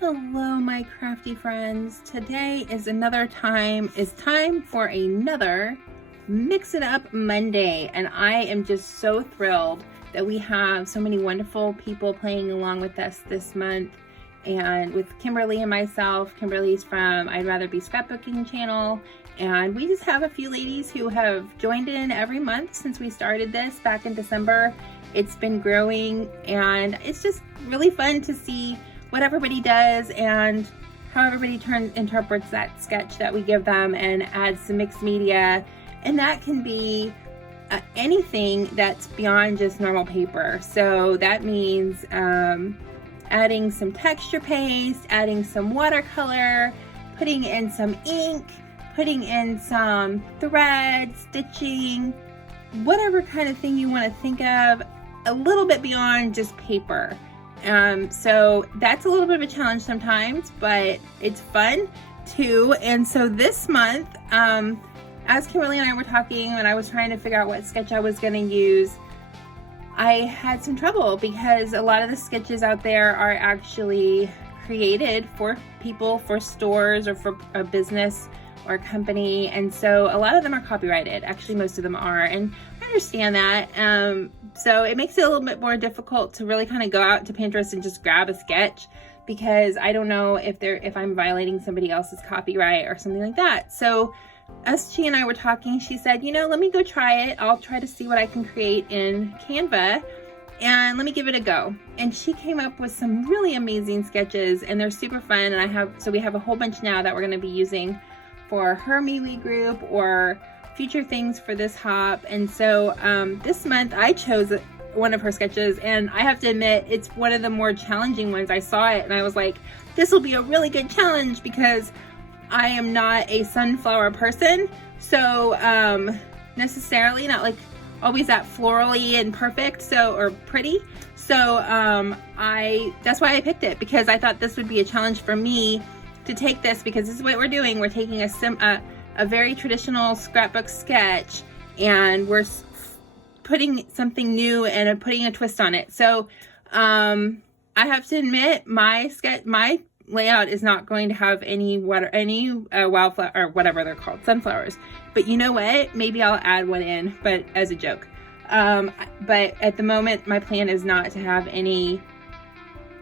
Hello, my crafty friends. Today is time for another Mix It Up Monday, and I am just so thrilled that we have so many wonderful people playing along with us this month, and with Kimberly and myself. Kimberly's from I'd Rather Be Scrapbooking channel, and we just have a few ladies who have joined in every month since we started this back in December. It's been growing, and it's just really fun to see what everybody does and how everybody interprets that sketch that we give them and adds some mixed media. And that can be anything that's beyond just normal paper. So that means adding some texture paste, adding some watercolor, putting in some ink, putting in some thread, stitching, whatever kind of thing you want to think of, a little bit beyond just paper. So that's a little bit of a challenge sometimes, but it's fun too. And so this month, as Kimberly and I were talking and I was trying to figure out what sketch I was going to use, I had some trouble because a lot of the sketches out there are actually created for people, for stores, or for a business or a company. And so a lot of them are copyrighted. Actually, most of them are. And I understand that. So it makes it a little bit more difficult to really kind of go out to Pinterest and just grab a sketch, because I don't know if I'm violating somebody else's copyright or something like that. So as she and I were talking, she said, let me go try it. I'll try to see what I can create in Canva, and let me give it a go. And she came up with some really amazing sketches, and they're super fun. And we have a whole bunch now that we're going to be using for her MeWe group or future things for this hop. And so this month I chose one of her sketches, and I have to admit it's one of the more challenging ones. I saw it and I was like, this will be a really good challenge, because I am not a sunflower person, so necessarily not like always that florally and perfect, or pretty. So that's why I picked it, because I thought this would be a challenge for me to take this, because this is what we're doing. We're taking a very traditional scrapbook sketch, and we're putting something new and putting a twist on it. So I have to admit, my layout is not going to have any wildflower, or whatever they're called, sunflowers. But you know what? Maybe I'll add one in, but as a joke. But at the moment, my plan is not to have any,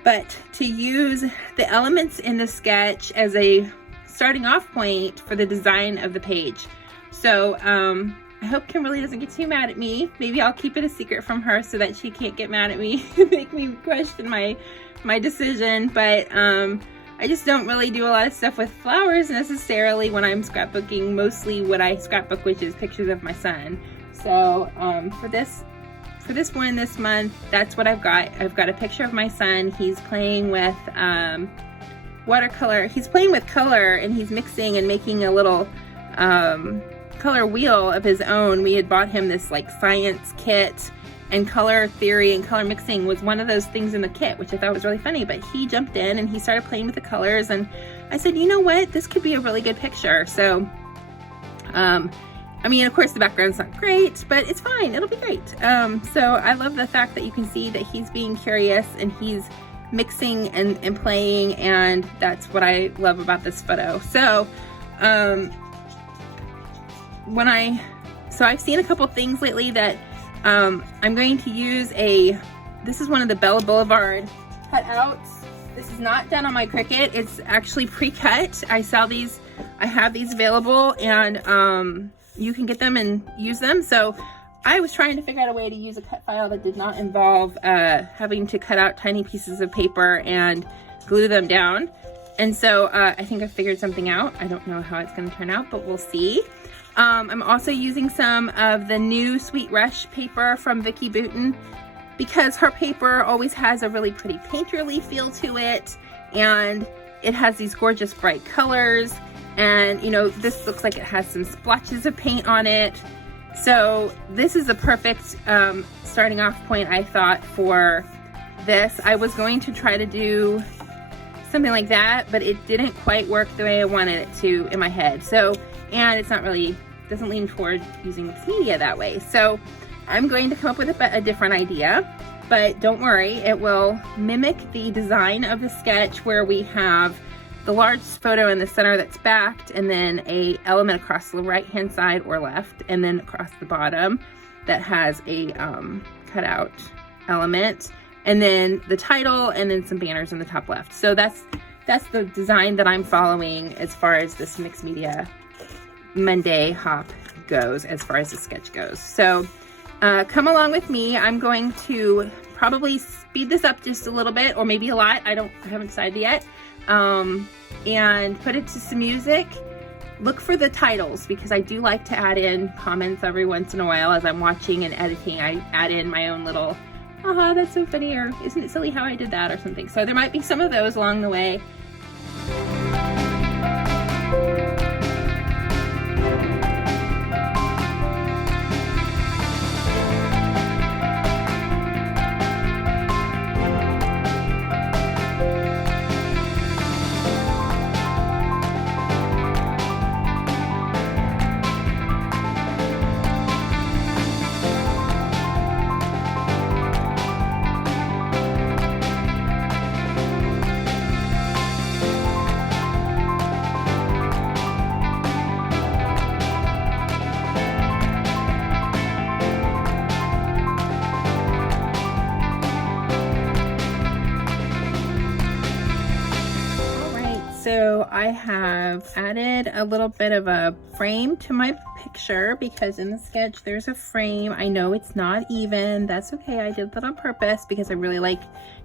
but to use the elements in the sketch as a starting off point for the design of the page. So I hope Kimberly doesn't get too mad at me. Maybe I'll keep it a secret from her so that she can't get mad at me and make me question my decision. But I just don't really do a lot of stuff with flowers necessarily when I'm scrapbooking. Mostly what I scrapbook, which is pictures of my son. So for this one this month, that's what I've got. I've got a picture of my son. He's playing with watercolor. He's playing with color, and he's mixing and making a little color wheel of his own. We had bought him this like science kit, and color theory and color mixing was one of those things in the kit, which I thought was really funny. But he jumped in and he started playing with the colors, and I said, you know what, this could be a really good picture. So I mean, of course the background's not great, but it's fine, it'll be great. So I love the fact that you can see that he's being curious and he's mixing and playing, and that's what I love about this photo. So I've seen a couple things lately that I'm going to use this is one of the Bella Boulevard cutouts. This is not done on my Cricut, it's actually pre-cut. I have these available, and you can get them and use them. So I was trying to figure out a way to use a cut file that did not involve having to cut out tiny pieces of paper and glue them down. And so I think I figured something out. I don't know how it's going to turn out, but we'll see. I'm also using some of the new Sweet Rush paper from Vicki Boutin, because her paper always has a really pretty painterly feel to it, and it has these gorgeous bright colors. And this looks like it has some splotches of paint on it. So this is a perfect starting off point, I thought, for this. I was going to try to do something like that, but it didn't quite work the way I wanted it to in my head. So, and it's not really, doesn't lean toward using mixed media that way. So I'm going to come up with a different idea. but don't worry, it will mimic the design of the sketch where we have the large photo in the center that's backed, and then a element across the right hand side or left, and then across the bottom that has a cutout element, and then the title, and then some banners in the top left. So that's the design that I'm following as far as this mixed media Monday hop goes, as far as the sketch goes. So come along with me. I'm going to probably speed this up just a little bit, or maybe a lot. I haven't decided yet. And put it to some music. Look for the titles, because I do like to add in comments every once in a while as I'm watching and editing. I add in my own little, aha, that's so funny, or isn't it silly how I did that, or something. So there might be some of those along the way. So I have added a little bit of a frame to my picture, because in the sketch there's a frame. I know it's not even, that's okay. I did that on purpose because I really like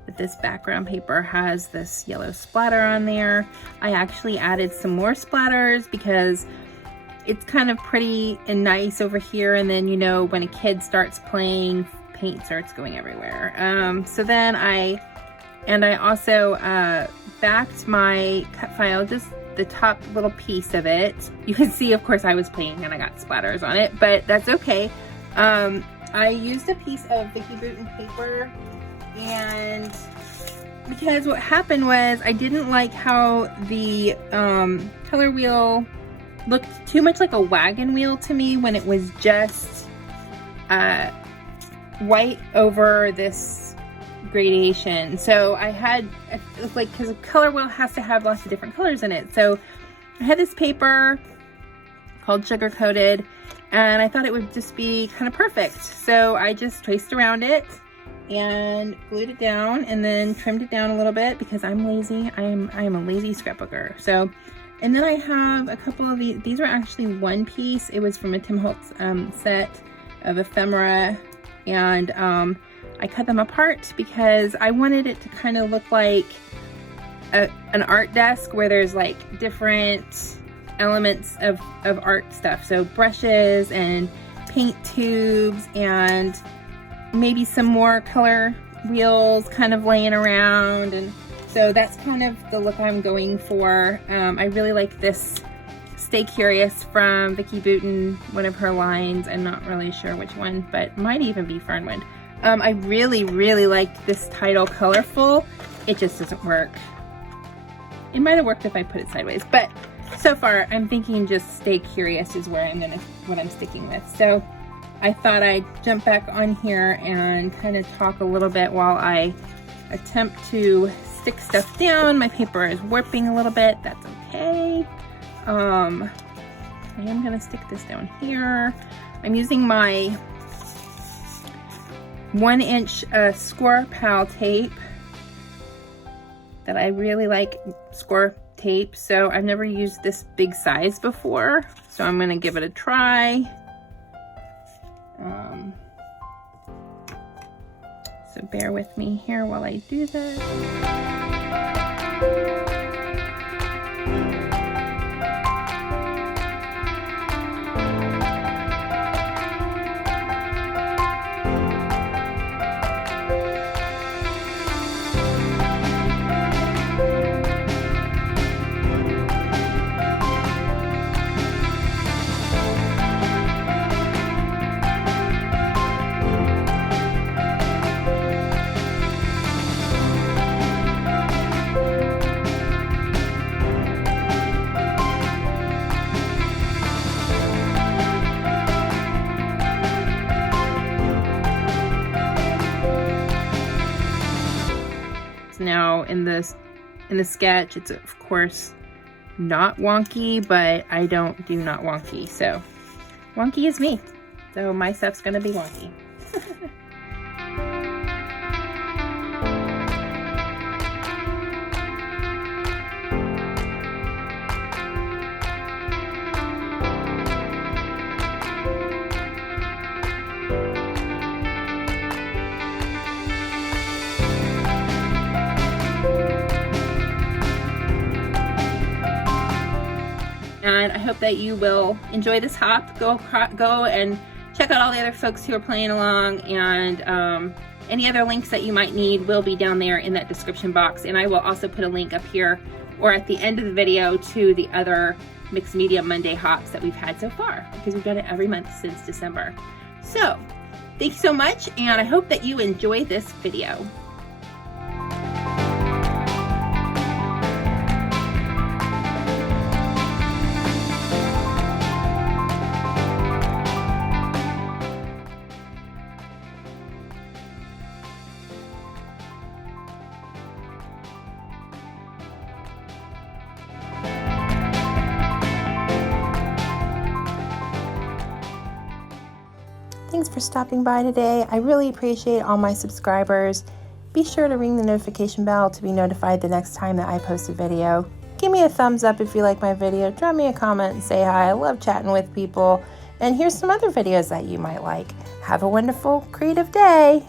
that this background paper has this yellow splatter on there. I actually added some more splatters because it's kind of pretty and nice over here, and then, you know, when a kid starts playing, paint starts going everywhere. So then I also backed my cut file, just the top little piece of it. You can see, of course, I was playing and I got splatters on it, but that's okay. I used a piece of Vicky Bouton paper, and because what happened was I didn't like how the color wheel looked too much like a wagon wheel to me when it was just white over this gradation. So I had, like, because a color wheel has to have lots of different colors in it. So I had this paper called Sugar Coated, and I thought it would just be kind of perfect. So I just traced around it and glued it down, and then trimmed it down a little bit because I'm lazy. I am a lazy scrapbooker. So, and then I have a couple of these are actually one piece. It was from a Tim Holtz set of ephemera, and I cut them apart because I wanted it to kind of look like an art desk where there's like different elements of art stuff. So brushes and paint tubes and maybe some more color wheels kind of laying around. And so that's kind of the look I'm going for. I really like this Stay Curious from Vicky Bouton, one of her lines. I'm not really sure which one, but might even be Fernwood. I really, really like this title, Colorful. It just doesn't work. It might have worked if I put it sideways, but so far I'm thinking just Stay Curious is where what I'm sticking with. So I thought I'd jump back on here and kind of talk a little bit while I attempt to stick stuff down. My paper is warping a little bit. That's okay. I am gonna stick this down here. I'm using my 1-inch Score Pal tape that I really like, score tape. So I've never used this big size before, so I'm gonna give it a try. So bear with me here while I do this. now in the sketch. It's of course not wonky, but I don't do not wonky. So wonky is me. So my stuff's gonna be wonky. And I hope that you will enjoy this hop. Go and check out all the other folks who are playing along, and any other links that you might need will be down there in that description box. And I will also put a link up here or at the end of the video to the other Mixed Media Monday hops that we've had so far, because we've done it every month since December. So thank you so much, and I hope that you enjoy this video. Thanks for stopping by today. I really appreciate all my subscribers. Be sure to ring the notification bell to be notified the next time that I post a video. Give me a thumbs up if you like my video. Drop me a comment and say hi. I love chatting with people. And here's some other videos that you might like. Have a wonderful, creative day.